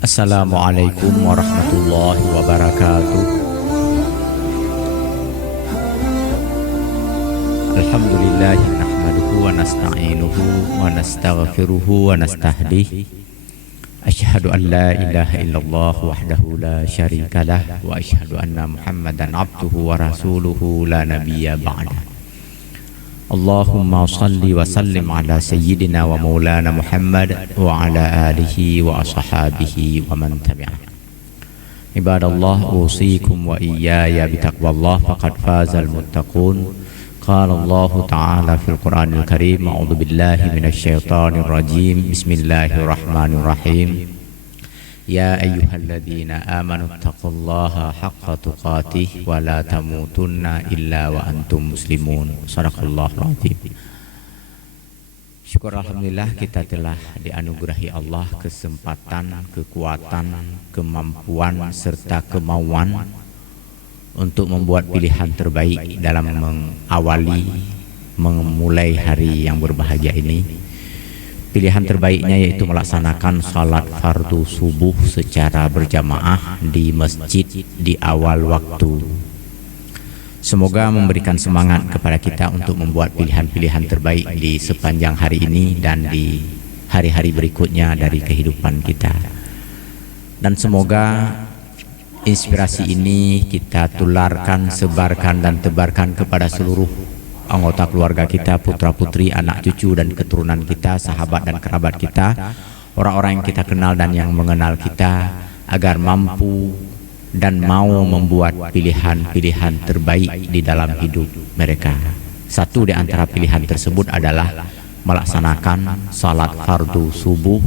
Assalamualaikum warahmatullahi wabarakatuh. Alhamdulillahi nahmaduhu wa nasta'inuhu wa nastaghfiruhu wa nastahdihi. Asyhadu an la ilaha illallah wahdahu la syarikalah wa asyhadu anna Muhammadan abduhu wa rasuluhu la nabiyya ba'da. Allahumma salli wa sallim ala sayyidina wa maulana Muhammad wa ala alihi wa ashabihi wa man tabi'ah. Ibadallah, usikum wa iyaya bitaqwallah faqad fazal muttaqun. Qala Allah ta'ala fil Qur'anil Karim, a'udzu billahi minasy syaithanir rajim. Bismillahirrahmanirrahim. Ya ayyuhalladzina amanu taqullaha haqqa tuqatih wa la tamutunna illa wa antum muslimun. Shadaqallahul azim. Syukur alhamdulillah kita telah dianugerahi Allah kesempatan, kekuatan, kemampuan serta kemauan untuk membuat pilihan terbaik dalam memulai hari yang berbahagia ini. Pilihan terbaiknya yaitu melaksanakan salat fardu subuh secara berjamaah di masjid di awal waktu. Semoga memberikan semangat kepada kita untuk membuat pilihan-pilihan terbaik di sepanjang hari ini dan di hari-hari berikutnya dari kehidupan kita. Dan semoga inspirasi ini kita tularkan, sebarkan dan tebarkan kepada seluruh anggota keluarga kita, putra-putri, anak cucu dan keturunan kita, sahabat dan kerabat kita, orang-orang yang kita kenal dan yang mengenal kita, agar mampu dan mau membuat pilihan-pilihan terbaik di dalam hidup mereka. Satu di antara pilihan tersebut adalah melaksanakan salat fardu subuh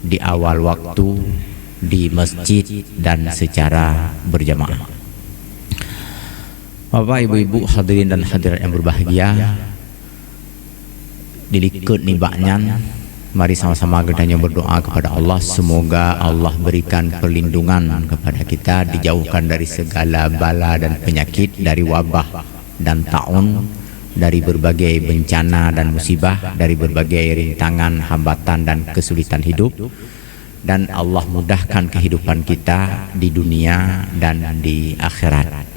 di awal waktu di masjid dan secara berjamaah. Bapak, ibu-ibu, hadirin dan hadirat yang berbahagia, dilikut nibaknya, mari sama-sama gedanya berdoa kepada Allah. Semoga Allah berikan perlindungan kepada kita, dijauhkan dari segala bala dan penyakit, dari wabah dan taun, dari berbagai bencana dan musibah, dari berbagai rintangan, hambatan dan kesulitan hidup. Dan Allah mudahkan kehidupan kita di dunia dan di akhirat.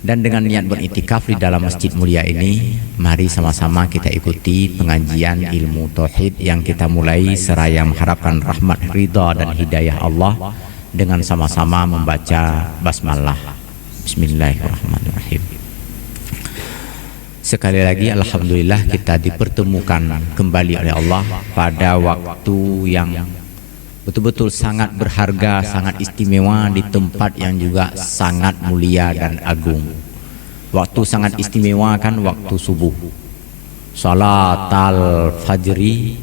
Dan dengan niat beriktikaf di dalam masjid mulia ini, mari sama-sama kita ikuti pengajian ilmu tauhid yang kita mulai seraya mengharapkan rahmat, ridha dan hidayah Allah dengan sama-sama membaca basmalah. Bismillahirrahmanirrahim. Sekali lagi alhamdulillah kita dipertemukan kembali oleh Allah pada waktu yang betul-betul sangat berharga, sangat istimewa, di tempat yang juga sangat mulia dan agung. Waktu sangat istimewa kan waktu subuh. Salatal fajri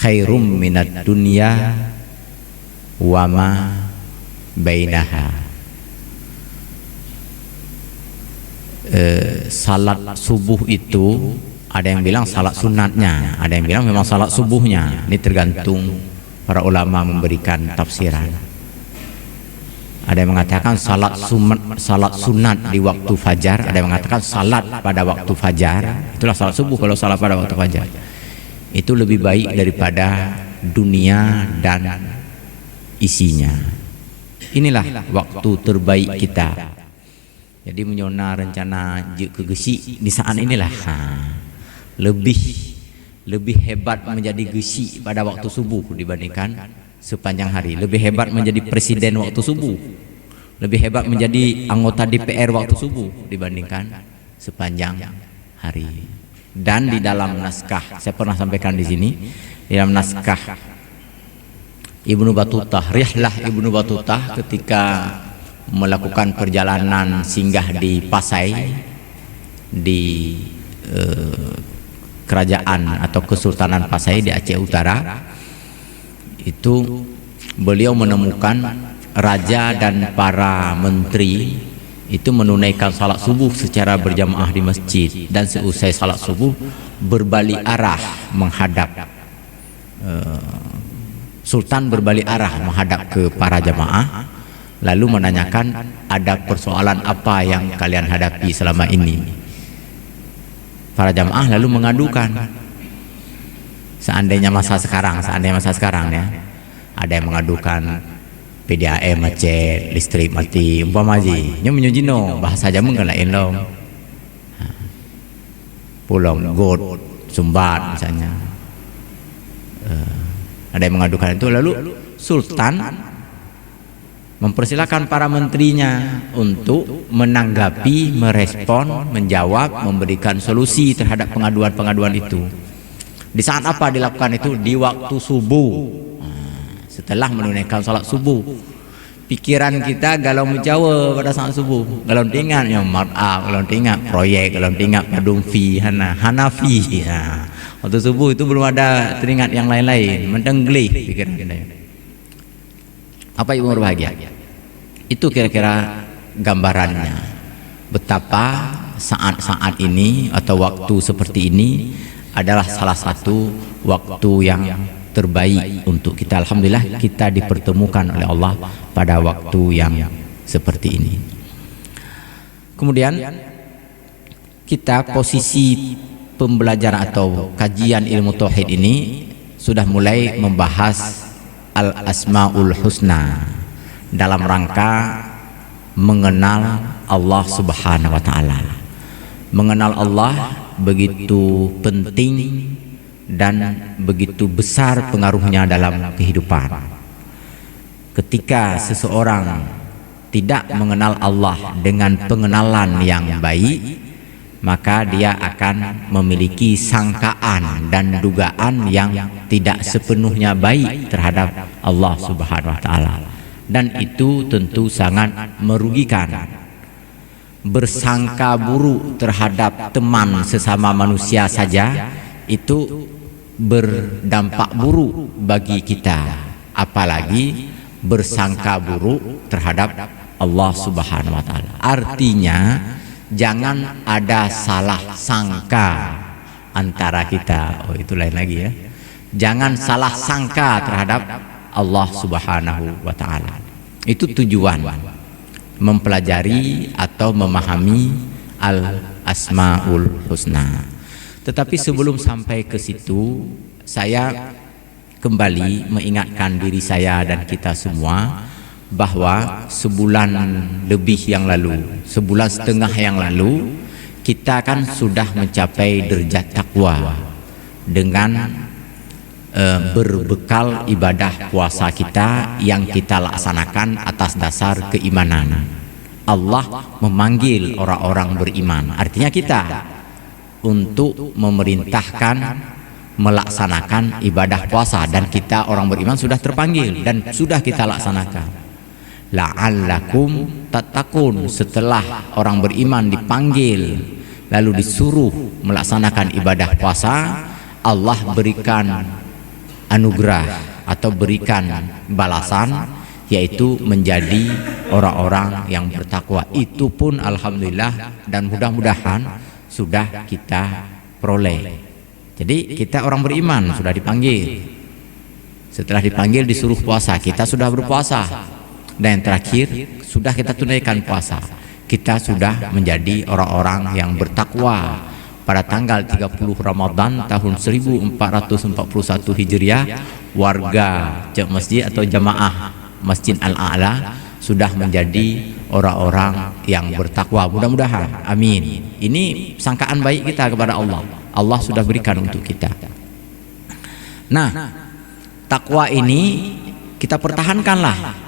khairum minad dunya wa ma bainaha. Salat subuh itu ada yang bilang salat sunatnya, ada yang bilang memang salat subuhnya. Ini tergantung para ulama memberikan tafsiran. Ada yang mengatakan salat sunat di waktu fajar, ada yang mengatakan salat pada waktu fajar. Itulah salat subuh kalau salat pada waktu fajar. Itu lebih baik daripada dunia dan isinya. Inilah waktu terbaik kita. Jadi menyona rencana ke Gesi di saat inilah lebih hebat menjadi gesi pada waktu subuh dibandingkan sepanjang hari. Lebih hebat menjadi presiden waktu subuh. Lebih hebat menjadi anggota DPR waktu subuh dibandingkan sepanjang hari. Dan di dalam naskah, saya pernah sampaikan di sini, di dalam naskah Ibnu Battuta, Rihlah Ibnu Battuta ketika melakukan perjalanan singgah di Pasai, di kerajaan atau Kesultanan Pasai di Aceh Utara, itu beliau menemukan raja dan para menteri itu menunaikan salat subuh secara berjamaah di masjid, dan seusai salat subuh berbalik arah menghadap Sultan, berbalik arah menghadap ke para jamaah, lalu menanyakan, ada persoalan apa yang kalian hadapi selama ini? Para jamaah lalu mengadukan, seandainya masa sekarang ya, Ada yang mengadukan PDAM macet, listrik mati, umpama ji. Nya menyujino bahasa Jawa kan lain dong. Pulau got, sumbat misalnya. Ada yang mengadukan itu, lalu Sultan mempersilahkan para menterinya untuk menanggapi, merespon, menjawab, memberikan solusi terhadap pengaduan-pengaduan itu. Di saat apa dilakukan itu? Di waktu subuh. Setelah menunaikan salat subuh. Pikiran kita galau menjawab pada saat subuh. Galau tinggal yang mar'ah, galau tinggal proyek, galau tinggal padumfi, Hanafi. Waktu subuh itu belum ada teringat yang lain-lain, mendenglih pikiran kita. Apa ibu berbahagia? Itu kira-kira gambarannya. Betapa saat-saat ini atau waktu seperti ini adalah salah satu waktu yang terbaik untuk kita. Alhamdulillah kita dipertemukan oleh Allah pada waktu yang seperti ini. Kemudian kita posisi pembelajaran atau kajian ilmu tauhid ini sudah mulai membahas Al-Asmaul Husna dalam rangka mengenal Allah Subhanahu wa taala. Mengenal Allah begitu penting dan begitu besar pengaruhnya dalam kehidupan. Ketika seseorang tidak mengenal Allah dengan pengenalan yang baik, maka dia akan memiliki sangkaan dan dugaan yang tidak sepenuhnya baik terhadap Allah Subhanahu wa taala. Dan itu tentu sangat merugikan. Bersangka buruk terhadap teman sesama manusia saja itu berdampak buruk bagi kita, apalagi bersangka buruk terhadap Allah Subhanahu wa taala. Artinya jangan ada salah sangka antara kita. Oh, itu lain lagi ya. Jangan salah sangka terhadap Allah Subhanahu wa taala. Itu tujuan mempelajari atau memahami Al-Asmaul Husna. Tetapi sebelum sampai ke situ, saya kembali mengingatkan diri saya dan kita semua bahwa sebulan lebih yang lalu, sebulan setengah yang lalu, kita kan sudah mencapai derajat takwa dengan berbekal ibadah puasa kita yang kita laksanakan atas dasar keimanan. Allah memanggil orang-orang beriman, artinya kita, untuk memerintahkan melaksanakan ibadah puasa, dan kita orang beriman sudah terpanggil dan sudah kita laksanakan. La'allakum tattaqun, setelah orang beriman dipanggil lalu disuruh melaksanakan ibadah puasa, Allah berikan anugerah atau berikan balasan, yaitu menjadi orang-orang yang bertakwa. Itu pun alhamdulillah dan mudah-mudahan sudah kita peroleh. Jadi kita orang beriman sudah dipanggil. Setelah dipanggil disuruh puasa, kita sudah berpuasa. Dan yang terakhir sudah kita tunaikan puasa. Kita sudah menjadi orang-orang yang bertakwa. Pada tanggal 30 Ramadan tahun 1441 Hijriah, warga masjid atau jamaah Masjid Al-A'la sudah menjadi orang-orang yang bertakwa. Mudah-mudahan, amin. Ini sangkaan baik kita kepada Allah. Allah sudah berikan untuk kita. Nah, takwa ini kita pertahankanlah.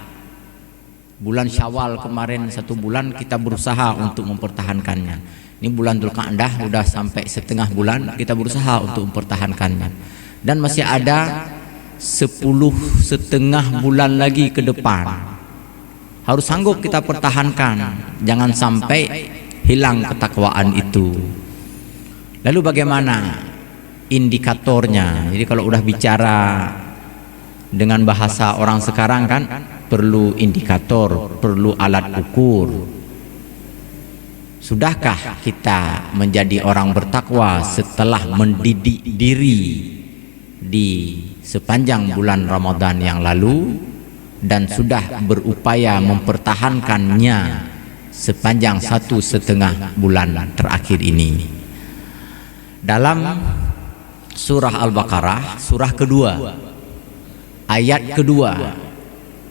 Bulan Syawal kemarin 1 bulan kita berusaha untuk mempertahankannya. Ini bulan Dzulqa'dah sudah sampai setengah bulan kita berusaha untuk mempertahankannya. Dan masih ada 10,5 bulan lagi ke depan. Harus sanggup kita pertahankan. Jangan sampai hilang ketakwaan itu. Lalu bagaimana indikatornya? Jadi kalau udah bicara dengan bahasa orang sekarang kan perlu indikator, perlu alat ukur. Sudahkah kita menjadi orang bertakwa setelah mendidik diri di sepanjang bulan Ramadan yang lalu dan sudah berupaya mempertahankannya sepanjang 1,5 bulan terakhir ini? Dalam surah Al-Baqarah, surah kedua, Ayat kedua,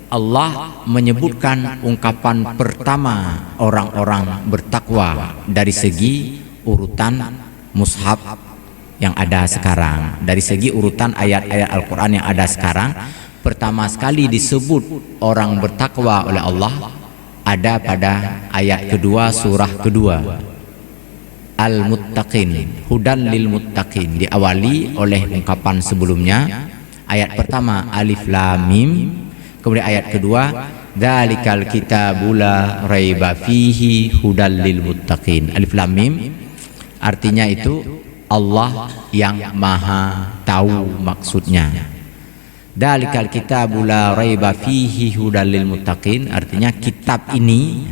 Allah menyebutkan ungkapan pertama orang-orang bertakwa dari segi urutan mushaf yang ada sekarang. Dari segi urutan ayat-ayat Al-Quran yang ada sekarang, pertama sekali disebut orang bertakwa oleh Allah ada pada ayat kedua surah kedua, Al-Muttaqin, Hudan lil Muttaqin, diawali oleh ungkapan sebelumnya. Ayat pertama Alif Lam Mim, kemudian ayat kedua Dzalikal kitabu la raiba fihi hudal lil muttaqin. Alif Lam Mim artinya itu Allah yang maha tahu maksudnya. Dzalikal kitabu la raiba fihi hudal lil muttaqin artinya kitab ini.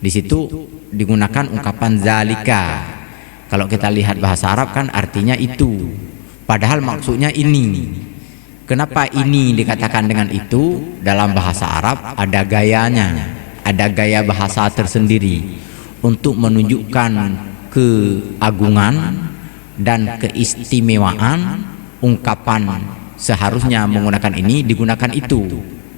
Di situ digunakan ungkapan zalika. Kalau kita lihat bahasa Arab kan artinya itu, padahal maksudnya ini. Kenapa ini dikatakan dengan itu? Dalam bahasa Arab ada gayanya, ada gaya bahasa tersendiri untuk menunjukkan keagungan dan keistimewaan ungkapan. Seharusnya menggunakan ini, digunakan itu.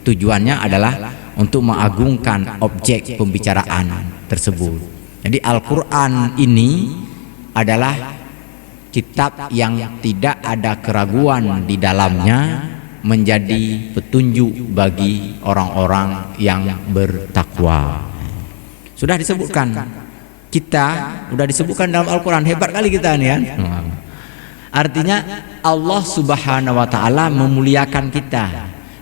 Tujuannya adalah untuk mengagungkan objek pembicaraan tersebut. Jadi Al-Quran ini adalah kitab yang tidak ada keraguan di dalamnya, menjadi petunjuk bagi orang-orang yang bertakwa. Sudah disebutkan, kita sudah disebutkan dalam Al-Quran, hebat kali kita nih kan. Artinya Allah Subhanahu wa Ta'ala memuliakan kita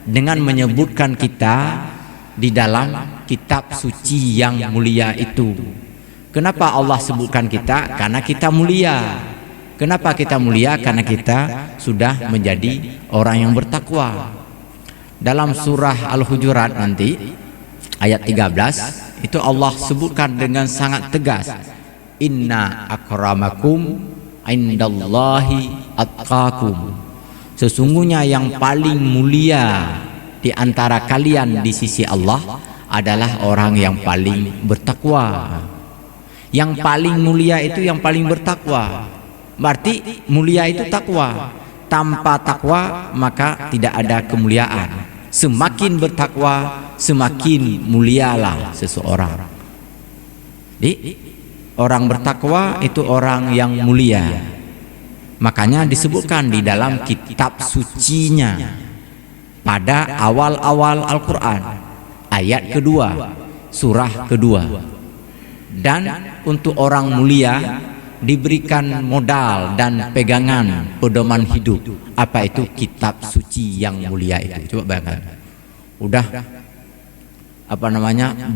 dengan menyebutkan kita di dalam kitab suci yang mulia itu. Kenapa Allah sebutkan kita? Karena kita mulia. Kenapa kita mulia? Karena kita sudah menjadi orang yang bertakwa. Dalam surah Al-Hujurat nanti ayat 13 itu Allah sebutkan dengan sangat tegas, inna akramakum indallahi atqakum. Sesungguhnya yang paling mulia di antara kalian di sisi Allah adalah orang yang paling bertakwa. Yang paling mulia itu yang paling bertakwa. Berarti mulia itu takwa. Tanpa takwa maka tidak ada kemuliaan. Semakin bertakwa semakin mulialah seseorang. Jadi orang bertakwa itu orang yang mulia. Makanya disebutkan di dalam kitab sucinya pada awal-awal Al-Quran ayat kedua surah kedua. Dan untuk orang mulia diberikan modal dan pegangan pedoman hidup. Apa itu kitab suci yang mulia itu? Coba bayangkan. Udah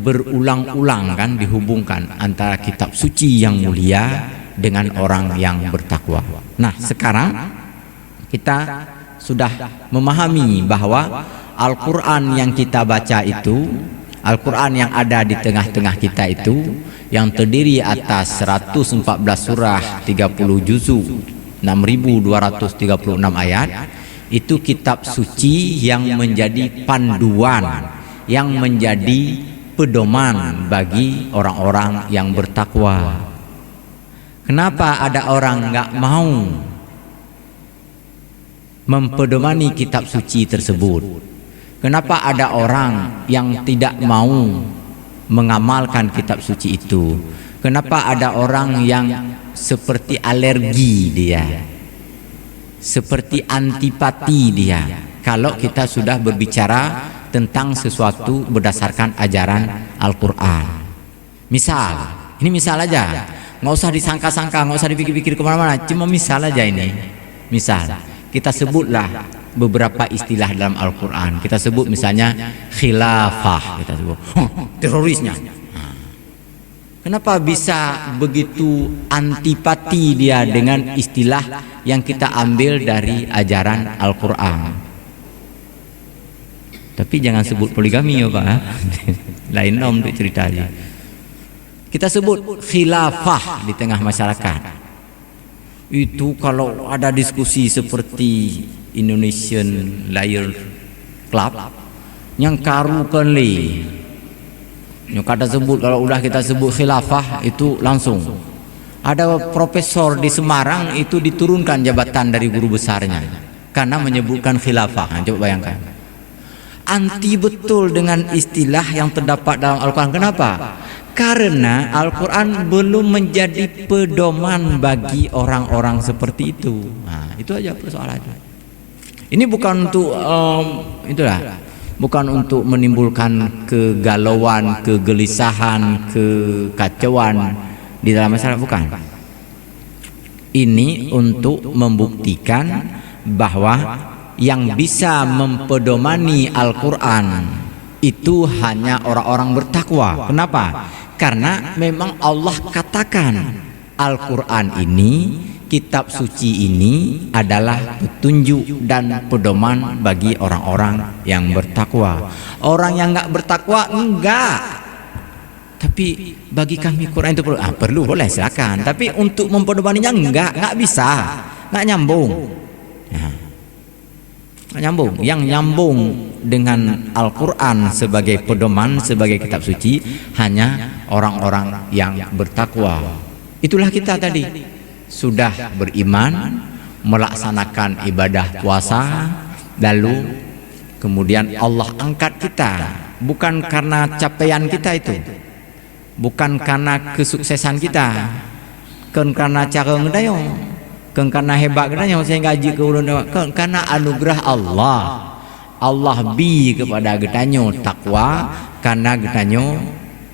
berulang-ulang kan dihubungkan antara kitab suci yang mulia dengan orang yang bertakwa. Nah, sekarang kita sudah memahami bahwa Al-Quran yang kita baca itu, Al-Quran yang ada di tengah-tengah kita itu, yang terdiri atas 114 surah, 30 juzuk, 6.236 ayat, itu kitab suci yang menjadi panduan, yang menjadi pedoman bagi orang-orang yang bertakwa. Kenapa ada orang nggak mau mempedomani kitab suci tersebut? Kenapa ada orang yang tidak mau mengamalkan kitab suci itu? Kenapa ada orang yang seperti alergi dia, seperti antipati dia kalau kita sudah berbicara tentang sesuatu berdasarkan ajaran Al-Quran? Ini misal aja, nggak usah disangka-sangka, nggak usah dipikir-pikir kemana-mana, cuma misal aja ini. Misal, kita sebutlah beberapa istilah dalam Al-Quran. Kita sebut misalnya khilafah, kita sebut terorisnya. Kenapa bisa begitu antipati dia dengan istilah yang kita ambil dari ajaran Al-Quran? Tapi jangan sebut poligami ya Pak. Lain untuk ceritanya. Kita sebut khilafah di tengah masyarakat. Itu kalau ada diskusi seperti Indonesian Liar Club yang karukan li. Yang kata sebut, kalau udah kita sebut khilafah itu langsung. Ada profesor di Semarang itu diturunkan jabatan dari guru besarnya. karena menyebutkan khilafah. Coba bayangkan. Anti betul dengan istilah yang terdapat dalam Al-Quran. Kenapa? Karena Al-Quran belum menjadi pedoman bagi orang-orang seperti itu. Nah, itu aja persoalannya. Ini bukan untuk itulah, bukan untuk menimbulkan kegalauan, kegelisahan, kekacauan di dalam masyarakat, bukan. Ini untuk membuktikan bahwa yang bisa mempedomani Al-Quran itu hanya orang-orang bertakwa. Kenapa? Karena memang Allah katakan Al-Quran ini, kitab suci ini adalah petunjuk dan pedoman bagi orang-orang yang bertakwa. Orang yang enggak bertakwa enggak. Tapi bagi kami Quran itu perlu boleh silakan. Tapi untuk mempedomaninya enggak bisa, enggak nyambung. Nyambung. Yang nyambung dengan Al-Quran sebagai pedoman, sebagai kitab suci hanya orang-orang yang bertakwa. Itulah kita tadi sudah beriman, melaksanakan ibadah puasa, lalu kemudian Allah angkat kita bukan karena capaian kita itu, bukan karena kesuksesan kita, bukan karena cara ngedayong, bukan karena hebat kita yang saya ngaji ke ulun, karena anugerah Allah. Allah bi kepada getanyo takwa, karena getanyo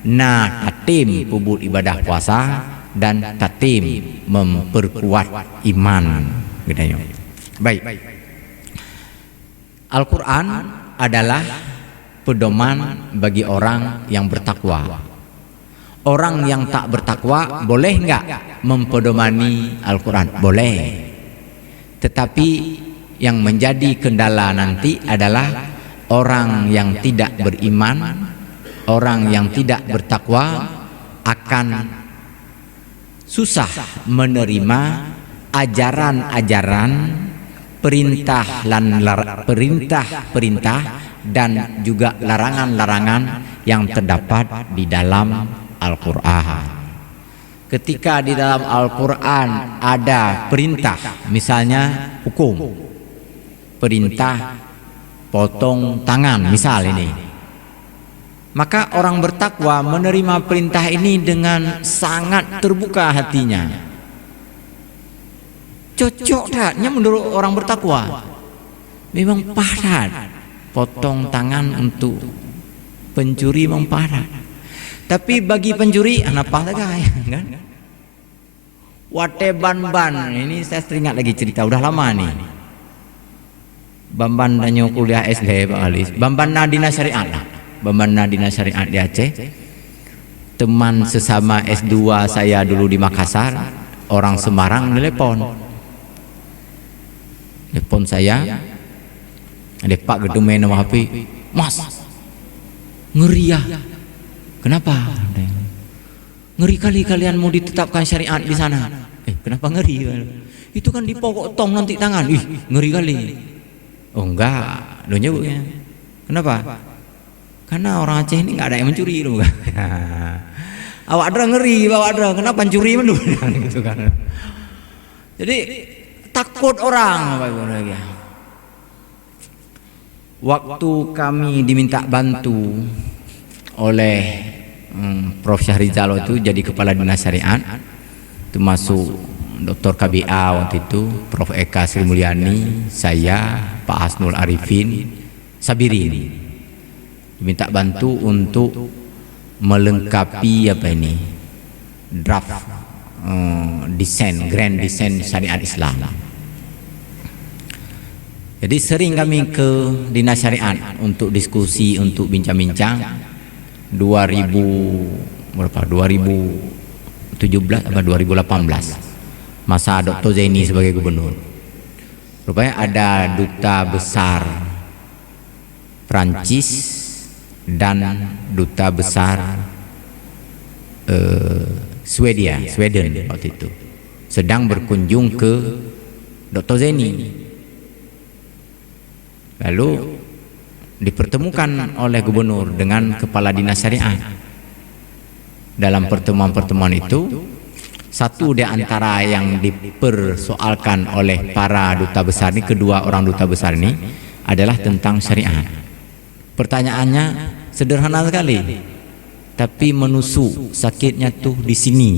na tatim pubut ibadah puasa dan tatim memperkuat iman getanyo. Baik. Al-Quran adalah pedoman bagi orang yang bertakwa. Orang yang tak bertakwa boleh enggak mempedomani Al-Quran? Boleh. Tetapi yang menjadi kendala nanti adalah orang yang tidak beriman, orang yang tidak bertakwa akan susah menerima ajaran-ajaran, perintah dan juga larangan-larangan yang terdapat di dalam Al-Quran. Ketika di dalam Al-Quran ada perintah, misalnya hukum, perintah potong tangan misal ini, maka orang bertakwa menerima perintah ini dengan sangat terbuka hatinya. Cocok taknya menurut orang bertakwa? Memang padat potong tangan untuk pencuri, memang padat. Tapi bagi pencuri apa lagi kan? Wate ban-ban ini saya teringat lagi cerita udah lama nih. Bamban danyo kuliah SD Pak Alis. Bamban Nadina Syariat lah. Bamban Nadina Syariat di Aceh. Teman sesama S2 saya dulu di Makassar, orang Semarang telepon saya. Ada Pak gedung main nama HP. Mas, ngeri ya. Kenapa? Ngeri kali kalian mau ditetapkan syariat di sana. Kenapa ngeri? Itu kan dipokok tong nanti tangan. Ngeri kali. Oh enggak, lo nyebutnya. Kenapa? Karena orang Aceh ini enggak ada yang mencuri loh. Awak ada ngeri, awak ada. Kenapa mencuri mendu? Gitu kan. Jadi takut orang. Waktu kami diminta bantu oleh Prof. Syahrizal itu jadi kepala dinas syariat, termasuk Dr. KBA waktu itu, Prof. Eka Sri Mulyani, saya, Pak Hasnul Arifin, Sabirin, diminta bantu untuk melengkapi draft desain, grand desain syariat Islam. Jadi sering kami ke dinas syariat untuk diskusi, untuk bincang-bincang. 2017 atau 2018 masa Dr. Zaini sebagai gubernur. Rupanya ada duta besar Prancis dan duta besar Sweden waktu itu sedang berkunjung ke Dr. Zaini. Lalu dipertemukan oleh gubernur dengan kepala dinas syariat. Dalam pertemuan-pertemuan itu Satu di antara yang dipersoalkan oleh para duta besar ini, kedua orang duta besar ini, adalah tentang syariat. Pertanyaannya sederhana sekali, tapi menusuk sakitnya tuh di sini.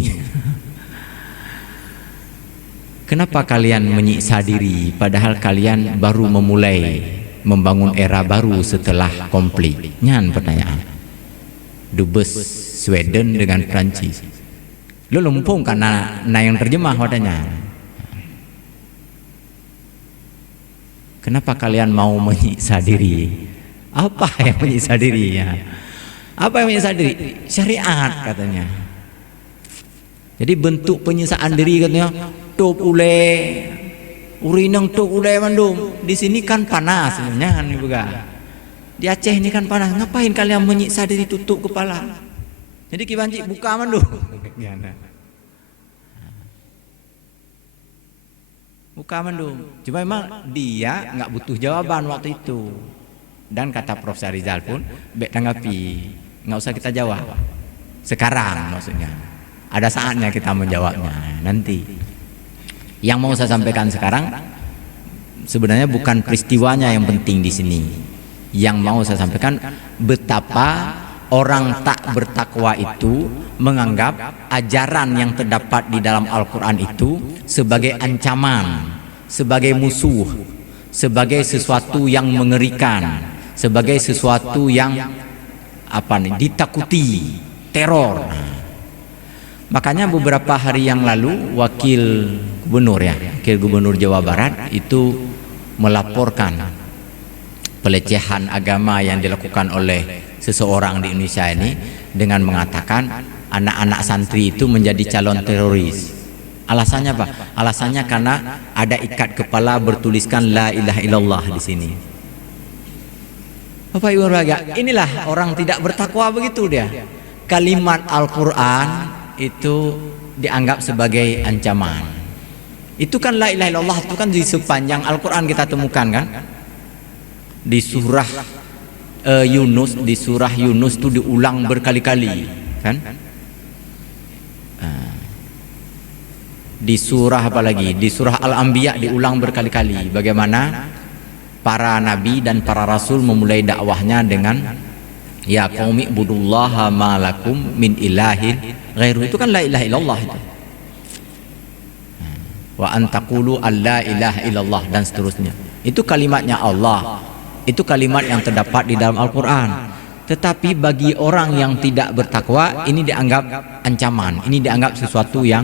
Kenapa kalian menyiksa diri padahal kalian baru memulai membangun era baru setelah konflik? Nyan pertanyaan. Dubes Sweden dengan Prancis. Lu lumpung karena yang terjemah wadahnya. Kenapa kalian mau menyiksa diri? Apa yang menyiksa diri ya? Apa yang menyiksa diri? Syariat katanya. Jadi bentuk penyiksaan diri katanya, tuh ule urinang tuh ule mandum. Di sini kan panas sebenarnya kan juga. Di Aceh ini kan panas. Ngapain kalian menyiksa diri tutup kepala? Jadi Kibanci buka mandum. Buka mandum. Cuma memang dia nggak butuh jawaban waktu itu. Dan kata Prof. Rizal pun, bek tanggapi, nggak usah kita jawab. Sekarang maksudnya. Ada saatnya kita menjawabnya nanti. Yang mau saya sampaikan sekarang sebenarnya bukan peristiwanya yang penting di sini. Yang mau saya sampaikan betapa orang tak bertakwa itu menganggap ajaran yang terdapat di dalam Al-Quran itu sebagai ancaman, sebagai musuh, sebagai sesuatu yang mengerikan, sebagai sesuatu yang ditakuti, teror. Makanya beberapa hari yang lalu wakil gubernur Jawa Barat itu melaporkan pelecehan agama yang dilakukan oleh seseorang di Indonesia ini dengan mengatakan anak-anak santri itu menjadi calon teroris. Alasannya apa? Alasannya karena ada ikat kepala bertuliskan la ilaha illallah di sini. Bapak Ibu berbahagia, inilah orang tidak bertakwa begitu dia. Kalimat Al-Quran itu dianggap sebagai ancaman. Itu kan la ilaha illallah itu kan di sepanjang Al-Quran kita temukan kan? Di surah Yunus, di surah Yunus itu diulang berkali-kali kan? Di surah apa lagi? Di surah Al-Anbiya diulang berkali-kali bagaimana para nabi dan para rasul memulai dakwahnya dengan ya qaumi ibudullaha ma lakum min ilahin ghairu. Itu kan la ilaha illallah itu. Wa antaqulu alla ilaha illallah dan seterusnya. Itu kalimatnya Allah. Itu kalimat yang terdapat di dalam Al-Quran. Tetapi bagi orang yang tidak bertakwa, ini dianggap ancaman, ini dianggap sesuatu yang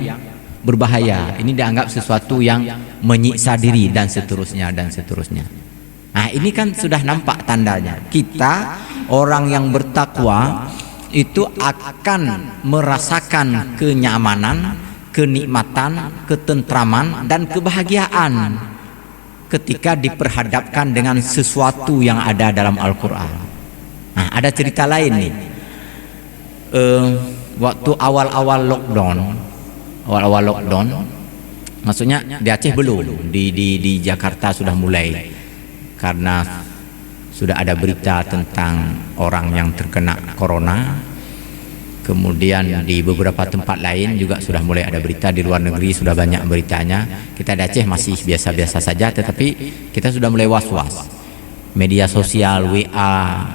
berbahaya, ini dianggap sesuatu yang menyiksa diri dan seterusnya dan seterusnya. Nah ini kan sudah nampak tandanya. Kita orang yang bertakwa itu akan merasakan kenyamanan, kenikmatan, ketentraman dan kebahagiaan ketika diperhadapkan dengan sesuatu yang ada dalam Al-Quran. Nah, ada cerita lain nih. Waktu awal-awal lockdown, maksudnya di Aceh belum, di Jakarta sudah mulai, karena sudah ada berita tentang orang yang terkena corona. Kemudian di beberapa tempat lain juga sudah mulai ada berita, di luar negeri sudah banyak beritanya. Kita di Aceh masih biasa-biasa saja, tetapi kita sudah mulai was-was. Media sosial, WA,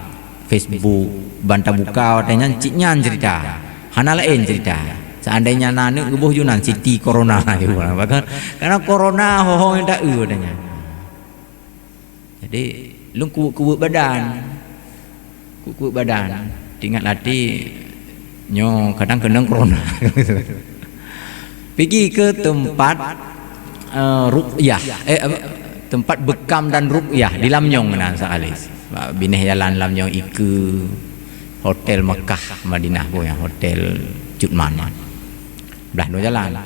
Facebook, bantah buka, katanya ciknya cerita, hana lain cerita. Seandainya nanu gebuh junan Siti corona, karena corona hohong yang tak katanya. Jadi lu kuat badan, tinggal latih. Nyo kadang corona. Pergi ke tempat ruqyah, tempat bekam dan ruqyah di Lamnyong nah sekali. Bineh jalan Lamnyong ke hotel Mekah Madinah punya hotel Jutman. Belah no jalan.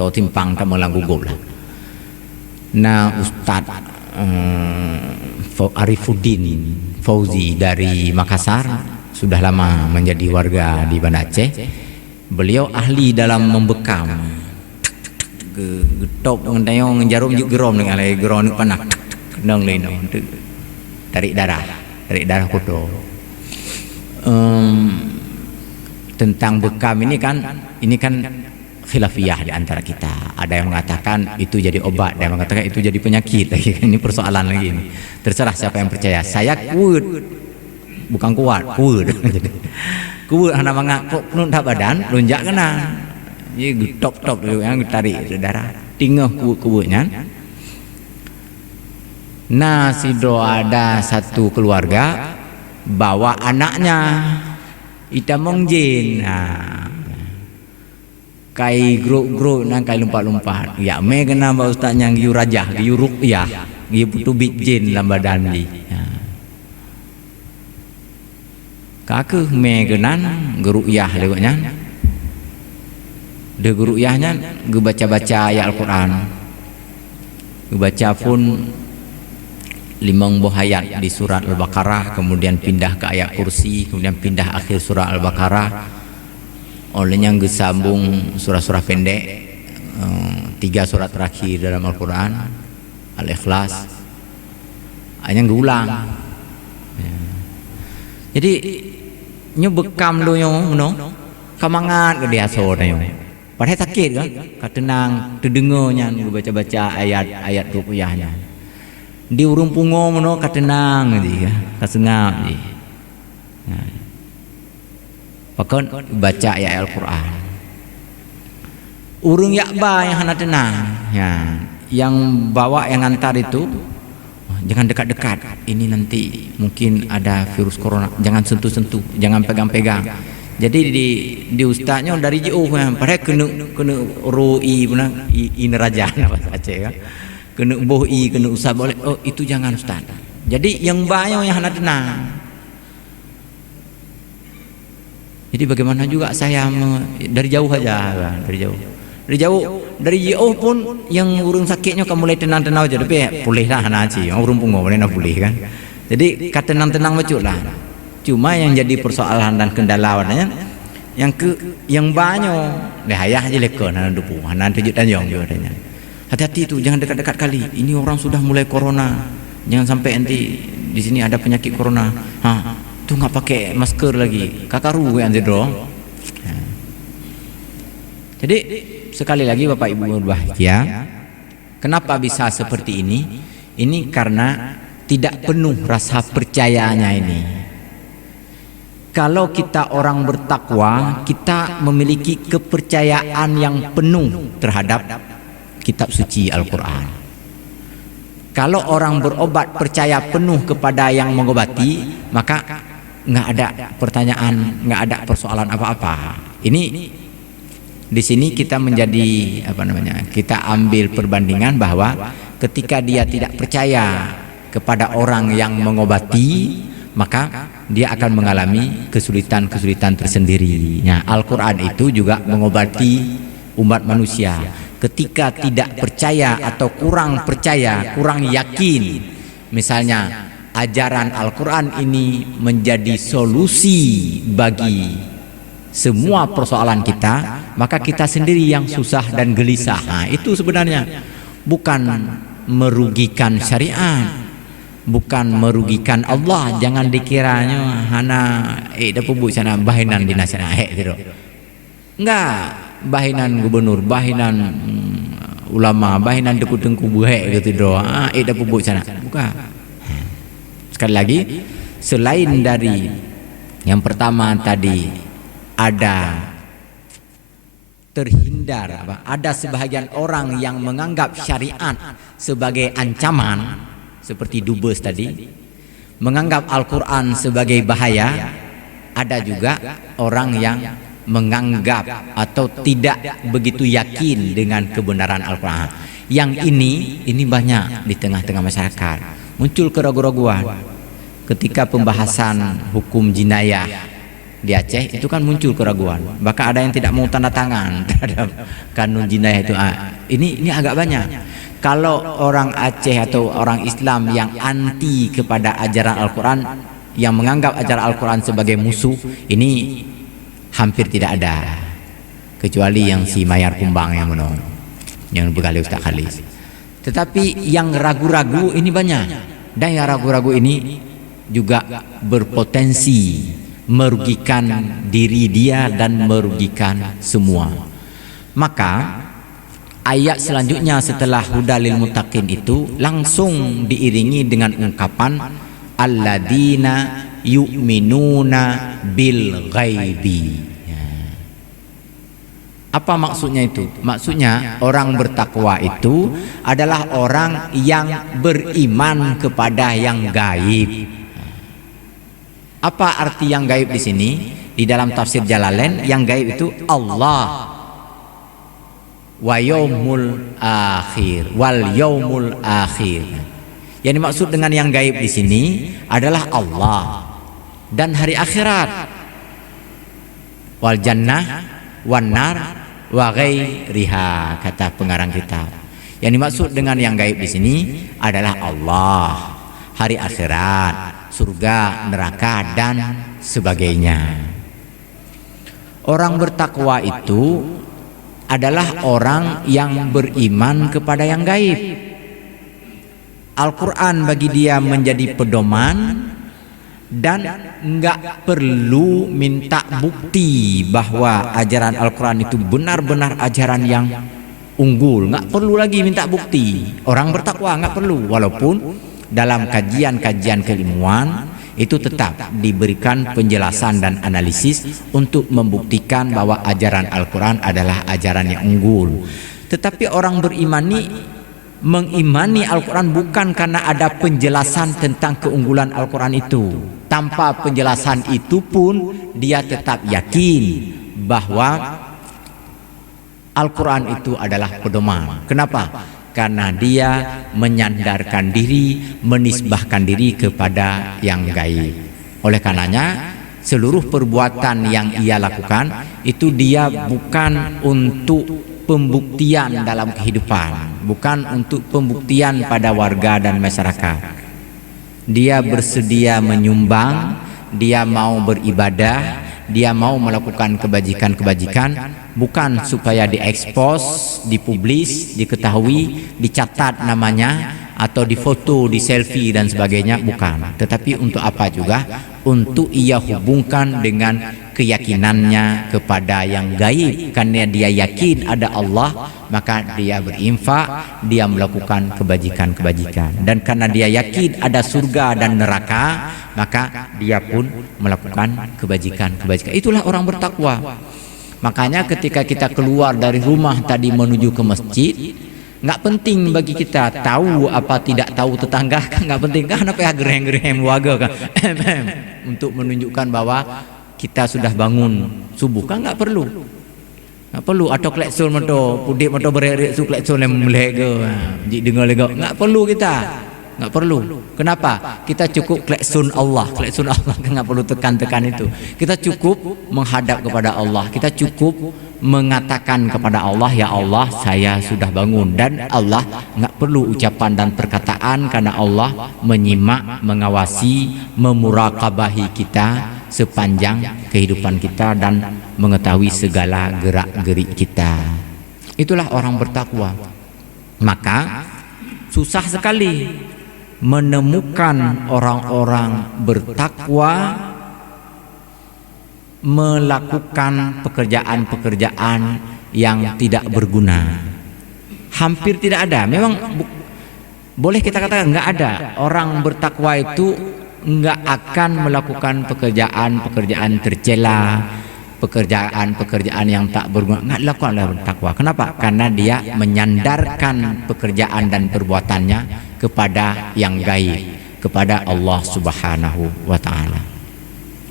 To timpang tak melang gugup lah. Nah Ustaz Arifuddin Fauzi dari Makassar sudah lama menjadi warga di Banda Aceh. Beliau ahli dalam membekam. Getok ngentayong jarum juk gerom dengan lagi gerom panak. Nang lino tarik darah kudo. Tentang bekam ini kan khilafiyah di antara kita. Ada yang mengatakan itu jadi obat, ada yang mengatakan itu jadi penyakit. Ini persoalan lagi ini. Terserah siapa yang percaya. Saya kuat, bukan kuat, kuat. Kuat hana mangak kok nundak badan, lonjak kena. Ini top yang tarik darah. Tinggal kuat-kuatnya. Nah, sido ada satu keluarga bawa anaknya itamong jin. Nah, kai grup nang kai lompat-lompat. Ya me kena ba ustaz yang giu rajah, giu ruqyah, giu tubik jin dalam badan di. Ya. Kakeh me kenan geruqyah lewatnya. De geruqyahnya ge baca-baca ayat Al-Qur'an. Ge baca pun 5 buah ayat di surat Al-Baqarah, kemudian pindah ke ayat kursi, kemudian pindah akhir surat Al-Baqarah. Olehnya gesambung surah-surah pendek, 3 surat terakhir dalam Al-Quran, Al-Ikhlas, hanya ngulang. Ya. Jadi nyebekam lo yang no, kamangat ke dia sore yang, padahal sakit kan, katenang, terdengarnya baca-baca ayat ruqyahnya. Di urung pungo no katenang jadi, kasengap jadi. Ya. Pakon baca ayat Al-Quran. Urung yakba yang hana tenang. Ya, yang bawa yang antar itu jangan dekat-dekat. Ini nanti mungkin ada virus corona. Jangan sentuh-sentuh, jangan pegang-pegang. Jadi di ustaznya dari jauh kan, padahal kena roi puna i neraja bahasa Aceh kan. Kena bohi, kena usah boleh. Oh, itu jangan ustaz. Jadi yang bawa yang hana tenang. Jadi bagaimana juga saya dari jauh aja, dari jauh pun yang urung sakitnya kamu mulai tenang-tenang aja, tapi pulih lah naci, urung pungo boleh nak pulih kan. Jadi kata tenang-tenang macam lah. Cuma yang jadi persoalan dan kendala warnanya, yang banyak, deh ayah aja lekor, nana dupu, nana tujuh tanjong juga adanya. Hati-hati tu, jangan dekat-dekat kali. Ini orang sudah mulai corona, jangan sampai nanti di sini ada penyakit corona. Tu nggak pakai masker lagi, kakaru yang jedro. Jadi sekali lagi Bapak Ibu berbahagia, kenapa bisa seperti ini? Ini karena tidak penuh rasa percayanya ini. Kalau kita orang bertakwa, kita memiliki kepercayaan yang penuh terhadap kitab suci Al-Quran. Kalau orang berobat percaya penuh kepada yang mengobati, maka nggak ada pertanyaan, nggak ada persoalan apa-apa. Ini di sini kita menjadi kita ambil perbandingan bahwa ketika dia tidak percaya kepada orang yang mengobati, maka dia akan mengalami kesulitan-kesulitan tersendiri. Nah, Al-Quran itu juga mengobati umat manusia. Ketika tidak percaya atau kurang percaya, kurang yakin, misalnya ajaran Al-Quran ini menjadi solusi bagi semua persoalan kita, maka kita sendiri yang susah dan gelisah. Nah, itu sebenarnya bukan merugikan syariat, bukan merugikan Allah. Jangan dikiranya hana dah pubuk sana bahinan di nasional tidak. Enggak, bahinan gubernur, bahinan ulama, bahinan deku-deku buhe gitu doa. Dah pubuk sana. Bukan. Sekali lagi, selain dari yang pertama tadi ada terhindar, ada sebahagian orang yang menganggap syariat sebagai ancaman seperti dubes tadi, menganggap Al-Quran sebagai bahaya. Ada juga orang yang menganggap atau tidak begitu yakin dengan kebenaran Al-Quran. Yang ini banyak di tengah-tengah masyarakat. Muncul keraguan-raguan ketika pembahasan hukum jinayah di Aceh, itu kan muncul keraguan. Bahkan ada yang tidak mau tanda tangan terhadap kanun jinayah itu. Ini agak banyak. Kalau orang Aceh atau orang Islam yang anti kepada ajaran Al-Quran, yang menganggap ajaran Al-Quran sebagai musuh, ini hampir tidak ada, kecuali yang si Mayar Kumbang yang menong, yang berkali Ustaz Khalis. Tetapi yang ragu-ragu ini banyak, dan yang ragu-ragu ini juga berpotensi merugikan diri dia dan merugikan semua. Maka ayat selanjutnya setelah hudalil muttaqin itu langsung diiringi dengan ungkapan alladzina yu'minuna bil ghaibi. Apa maksudnya itu? Maksudnya orang bertakwa itu adalah orang yang beriman kepada yang gaib. Apa arti yang gaib di sini? Di dalam tafsir Jalalain, yang gaib itu Allah wa yaumul akhir wal yaumul akhir. Yang dimaksud dengan yang gaib di sini adalah Allah dan hari akhirat. Wal jannah wan nar wa ghairiha, kata pengarang kitab. Yang dimaksud dengan yang gaib di sini adalah Allah, hari akhirat, surga, neraka dan sebagainya. Orang bertakwa itu adalah orang yang beriman kepada yang gaib. Al-Quran bagi dia menjadi pedoman dan enggak perlu minta bukti bahwa ajaran Al-Quran itu benar-benar ajaran yang unggul. Enggak perlu lagi minta bukti. Orang bertakwa enggak perlu, walaupun dalam kajian-kajian keilmuan itu tetap diberikan penjelasan dan analisis untuk membuktikan bahwa ajaran Al-Quran adalah ajaran yang unggul. Tetapi orang berimani mengimani Al-Quran bukan karena ada penjelasan tentang keunggulan Al-Quran itu. Tanpa penjelasan itu pun dia tetap yakin bahwa Al-Quran itu adalah pedoman. Kenapa? Karena dia menyandarkan diri, menisbahkan diri kepada yang gaib. Oleh karenanya seluruh perbuatan yang ia lakukan itu dia bukan untuk pembuktian dalam kehidupan, bukan untuk pembuktian pada warga dan masyarakat. Dia bersedia menyumbang, dia mau beribadah, dia mau melakukan kebajikan-kebajikan, bukan supaya diekspos, dipublis, diketahui, dicatat namanya, atau difoto, di selfie dan sebagainya, bukan. Tetapi untuk apa juga? Untuk ia hubungkan dengan keyakinannya kepada yang gaib. Karena dia yakin ada Allah, maka dia berinfak, dia melakukan kebajikan-kebajikan. Dan karena dia yakin ada surga dan neraka, maka dia pun melakukan kebajikan-kebajikan. Itulah orang bertakwa. Makanya ketika kita keluar dari rumah tadi menuju ke masjid, nggak penting bagi kita tahu apa tidak tahu tetangga, kan nggak penting kan, apa ya gereng-gereng warga kan untuk menunjukkan bahwa kita sudah bangun subuh, kan nggak perlu, atau klekson motor pudik motor bererik su klekson yang melega jadi dengar lega, nggak perlu kita, nggak perlu. Kenapa? Kita cukup klekson Allah kan nggak perlu tekan-tekan itu. Kita cukup menghadap kepada Allah, kita cukup mengatakan kepada Allah, ya Allah saya sudah bangun, dan Allah nggak perlu ucapan dan perkataan karena Allah menyimak, mengawasi, memuraqabahi kita sepanjang kehidupan kita dan mengetahui segala gerak-gerik kita. Itulah orang bertakwa. Maka susah sekali menemukan orang-orang bertakwa melakukan pekerjaan-pekerjaan yang tidak berguna. Hampir tidak ada. Memang boleh kita katakan nggak ada. Orang bertakwa itu nggak akan melakukan pekerjaan-pekerjaan tercela, pekerjaan-pekerjaan yang tak berguna. Nggak dilakukan oleh bertakwa. Kenapa? Karena dia menyandarkan pekerjaan dan perbuatannya kepada yang gaib, kepada Allah Subhanahu wa Ta'ala.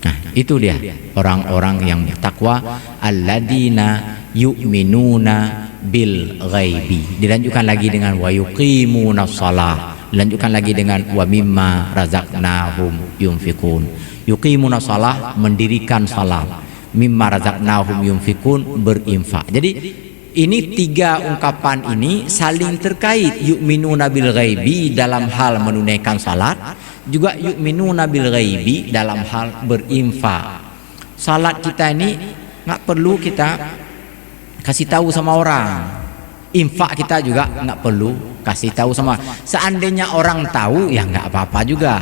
Nah, itu dia orang-orang yang bertakwa, alladzina yu'minuna bil ghaibi. Dilanjutkan lagi dengan wa yuqimuna shalah. Dilanjutkan lagi dengan wa mimma razaqnahum yunfikun. Yuqimuna shalah, mendirikan salat. Mimma razaqnahum yunfikun, berinfak. Jadi ini tiga ungkapan ini saling terkait. Yu'minuna bil ghaibi dalam hal menunaikan salat, juga yu'minuna bil ghaibi dalam hal berinfak. Salat kita ini nggak perlu kita kasih tahu sama orang. Infak kita juga nggak perlu kasih tahu sama. Seandainya orang tahu ya nggak apa-apa juga.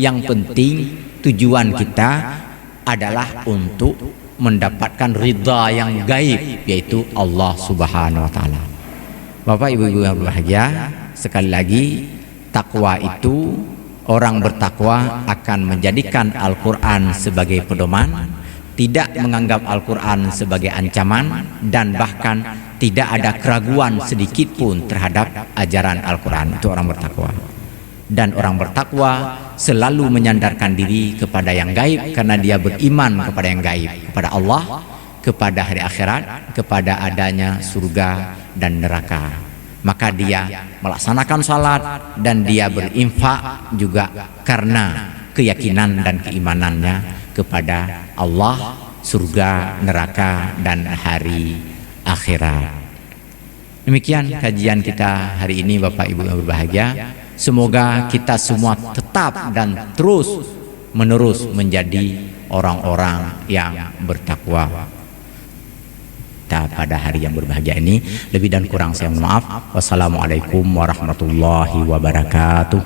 Yang penting tujuan kita adalah untuk mendapatkan ridha yang gaib, yaitu Allah Subhanahu wa taala. Bapak Ibu yang berbahagia, sekali lagi takwa itu, orang bertakwa akan menjadikan Al-Qur'an sebagai pedoman, tidak menganggap Al-Qur'an sebagai ancaman, dan bahkan tidak ada keraguan sedikit pun terhadap ajaran Al-Qur'an. Itu orang bertakwa. Dan orang bertakwa selalu menyandarkan diri kepada yang gaib, karena dia beriman kepada yang gaib, kepada Allah, kepada hari akhirat, kepada adanya surga dan neraka. Maka dia melaksanakan salat dan dia berinfak juga karena keyakinan dan keimanannya kepada Allah, surga, neraka, dan hari akhirat. Demikian kajian kita hari ini, Bapak Ibu yang berbahagia. Semoga kita semua tetap dan terus menerus menjadi orang-orang yang bertakwa pada hari yang berbahagia ini. Lebih dan kurang saya mohon maaf. Wassalamualaikum warahmatullahi wabarakatuh.